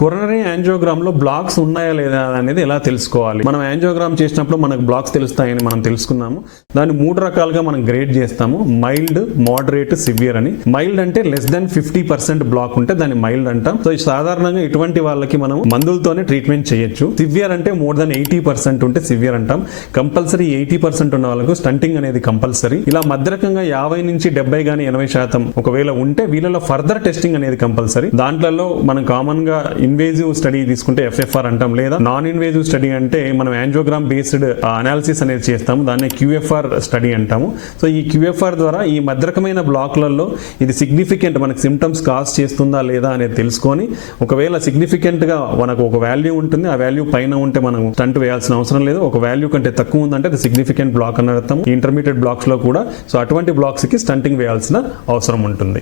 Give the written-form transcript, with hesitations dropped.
Coronary angiogram లో blocks ఉన్నాయా లేదా అనేది ఎలా తెలుసుకోవాలి? మనం యాంజియోగ్రామ్ చేసినప్పుడు మనకు బ్లాక్స్ తెలుస్తాయని మనం తెలుసుకున్నాము. దాన్ని 3 రకాలుగా మనం గ్రేడ్ చేస్తాము. మైల్డ్, మోడరేట్, సివియర్ అని. మైల్డ్ అంటే లెస్ దెన్ 50% బ్లాక్ ఉంటే దాన్ని మైల్డ్ అంటాం. సో సాధారణంగా ఇటువంటి వాళ్ళకి మనం మందులతోనే ట్రీట్మెంట్ చేయొచ్చు. సివియర్ అంటే మోర్ దెన్ 80% ఉంటే సివియర్ అంటాం. కంపల్సరీ 80% ఉన్న వాళ్ళకు స్టంటింగ్ అనేది కంపల్సరీ. ఇలా మధ్యరకంగా 50 నుంచి 70 గానీ 80% ఒకవేళ ఉంటే వీళ్ళలో ఫర్దర్ టెస్టింగ్ అనేది కంపల్సరీ. దాంట్లో మనం కామన్ గా ఇన్వేజివ్ స్టడీ తీసుకుంటే FFR అంటాం, లేదా నాన్ ఇన్వేజివ్ స్టడీ అంటే మనం యాంజియోగ్రామ్ బేస్డ్ అనాలిసిస్ అనేది చేస్తాము, దాన్ని QFR స్టడీ అంటాము. సో ఈ QFR ద్వారా ఈ మధ్యరకమైన బ్లాక్లలో ఇది సిగ్నిఫికెంట్ మనకు సిమ్టమ్స్ కాజ్ చేస్తుందా లేదా అనేది తెలుసుకొని, ఒకవేళ సిగ్నిఫికెంట్ గా మనకు ఒక వాల్యూ ఉంటుంది, ఆ వాల్యూ పైన ఉంటే మనం స్టంట్ వేయాల్సిన అవసరం లేదు. ఒక వాల్యూ కంటే తక్కువ ఉందంటే అది సిగ్నిఫికెంట్ బ్లాక్ అని అర్థం. ఇంటర్మీడియట్ బ్లాక్స్ లో కూడా సో అటువంటి బ్లాక్స్ కి స్టంటింగ్ వేయాల్సిన అవసరం ఉంటుంది.